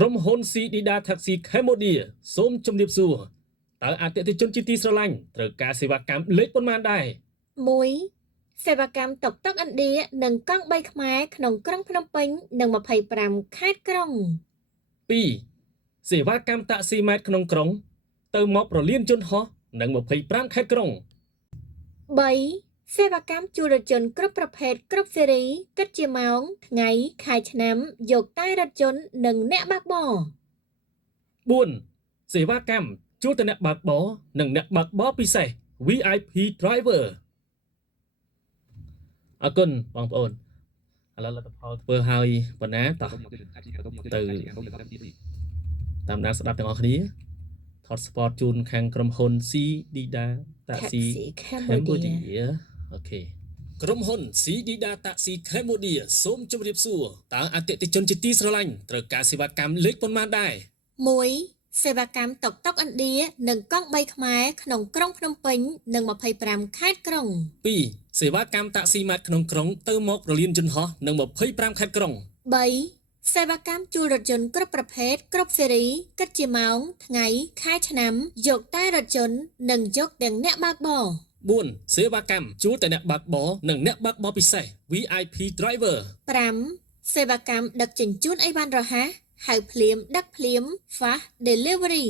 ក្រុមហ៊ុន Cdida Taxi Cambodia សូមជម្រាបសួរតើអតិថិជនជាទីស្រឡាញ់ត្រូវការសេវាកម្មលេខប៉ុន្មានដែរ 1. សេវាកម្មតុកតុកឥណ្ឌានិងកង់3ខ្មែរក្នុងក្រុងភ្នំពេញនិង25ខេត្តក្រុង 2. សេវាកម្មតាក់ស៊ីម៉ែតក្នុងក្រុងទៅមកប្រលានយន្តហោះនិង25ខេត្តក្រុង 3. សេវាកម្មជួលរថយន្តគ្រប់ប្រភេទគ្រប់ស៊េរីគិតជាម៉ោងថ្ងៃខែឆ្នាំយកតែរថយន្តនិងអ្នកបើកបរ 4. សេវាកម្មជួលតែអ្នកបើកបរនិងអ្នកបើកបរពិសេស VIP driver អរគុណបងប្អូនឥឡូវលទ្ធផលធ្វើឲ្យបណ្ណាតោះទៅតាមដានស្ដាប់ទាំងអស់គ្នាថត sport ជូនខាងក្រុមហ៊ុន Cdida Taxi Cambodia អូខេក្រុមហ៊ុន Cdida Taxi Cambodia សូមជម្រាបសួរតើអតិថិជនជាទីស្រឡាញ់ត្រូវការសេវាកម្មលេខប៉ុន្មានដែរ 1. សេវាកម្មតុកតុកឥណ្ឌានិងកង់3ខ្មែរក្នុងក្រុងភ្នំពេញនិង25ខេត្តក្រុង 2. សេវាកម្មតាក់ស៊ីម៉ាតក្នុងក្រុងទៅមកប្រលានយន្តហោះនិង25ខេត្តក្រុង 3. សេវាកម្មជួលរថយន្តគ្រប់ប្រភេទគ្រប់ស៊េរីគិតជាម៉ោងថ្ងៃខែឆ្នាំយកតែរថយន្តនិងយកទាំងអ្នកបើកបរ 4. សេវាកម្មជួលតែអ្នកបើកបរនិងអ្នកបើកបរពិសេស VIP driver 5. សេវាកម្មដឹកជញ្ជូនអីវ៉ាន់រហ័សហៅភ្លាមដឹកភ្លាម Fast Delivery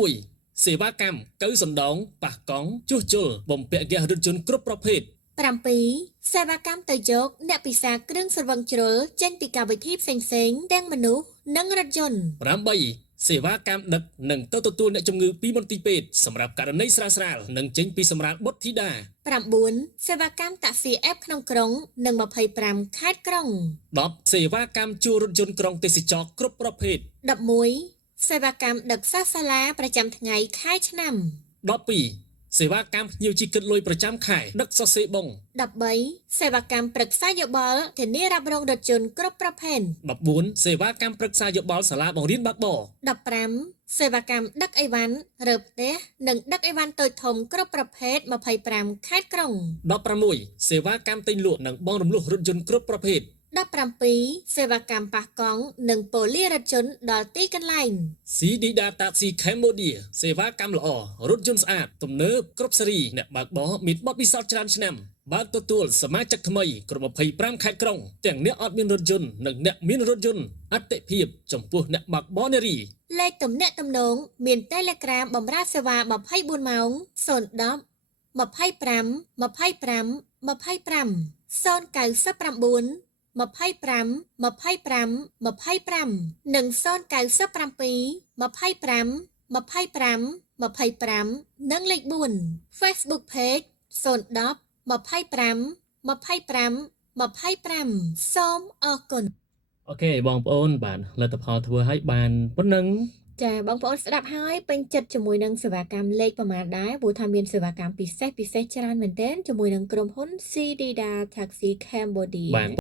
6. សេវាកម្មកៅសណ្ដងប៉ះកង់ជួសជុលបំពាក់ហ្គាសរថយន្តគ្រប់ប្រភេទ 7. សេវាកម្មទៅយកអ្នកពិសាគ្រឿងស្រវឹងជ្រុលចេញពីកម្មវិធីផ្សេងៗទាំងមនុស្សនិងរថយន្ត 8. សេវាកម្មដឹកនិងទៅទទួលអ្នកជំងឺពីមន្ទីរពេទ្យសម្រាប់ករណីស្រាលៗនិងចេញពីសម្រាលបុត្រធីតា 9. សេវាកម្មតាក់ស៊ីអេបក្នុងក្រុងនិង25ខេត្តក្រុង 10. សេវាកម្មជួលរថយន្តក្រុងទេសចរគ្រប់ប្រភេទ 11. សេវាកម្មដឹកសិស្សសាលាប្រចាំថ្ងៃខែឆ្នាំ 12. សេវាកម្មភ្ញៀវជីកិតលុយប្រចាំខែដឹកសរសេរបង 13. សេវាកម្មប្រឹក្សាយោបល់ធានារ៉ាប់រងរថយន្តគ្រប់ប្រភេទ 14. សេវាកម្មប្រឹក្សាយោបល់សាលាបង្រៀនបើកបរ 15. សេវាកម្មដឹកអីវ៉ាន់រើផ្ទះនិងដឹកអីវ៉ាន់តូចធំគ្រប់ប្រភេទ25ខេត្តក្រុង 16. សេវាកម្មទិញលក់និងបង់រំលោះរថយន្តគ្រប់ប្រភេទ 17. សេវាកម្មប៉ះកង់និងប៉ូលីសរថយន្តដល់ទីកន្លែង Cdida Taxi Cambodia សេវាកម្មល្អរថយន្តស្អាតទំនើបគ្រប់ស៊េរីអ្នកបើកបរមានបទពិសោធន៍ច្រើនឆ្នាំបើកទទួលសមាជិកថ្មីគ្រប់25ខេត្តក្រុងទាំងអ្នកអត់មានរថយន្តនិងអ្នកមានរថយន្តអតិភិបចំពោះអ្នកបើកបរនារី លេខទំនាក់ទំនងមាន Telegram បម្រើសេវា24ម៉ោង010 25 25 25 099 25 25 25និង097 25 25 25និងលេខ4 Facebook Page 010 25 25 25សូមអរគុណ អូខេបងប្អូនបាទលទ្ធផលធ្វើឲ្យបានប៉ុណ្ណឹង ចាបងប្អូនស្ដាប់ហើយពេញចិត្តជាមួយនឹងសេវាកម្មលេខប្រមាណដែរព្រោះថាមានសេវាកម្មពិសេសច្រើនមែនទែនជាមួយនឹងក្រុមហ៊ុន Cdida Taxi Cambodia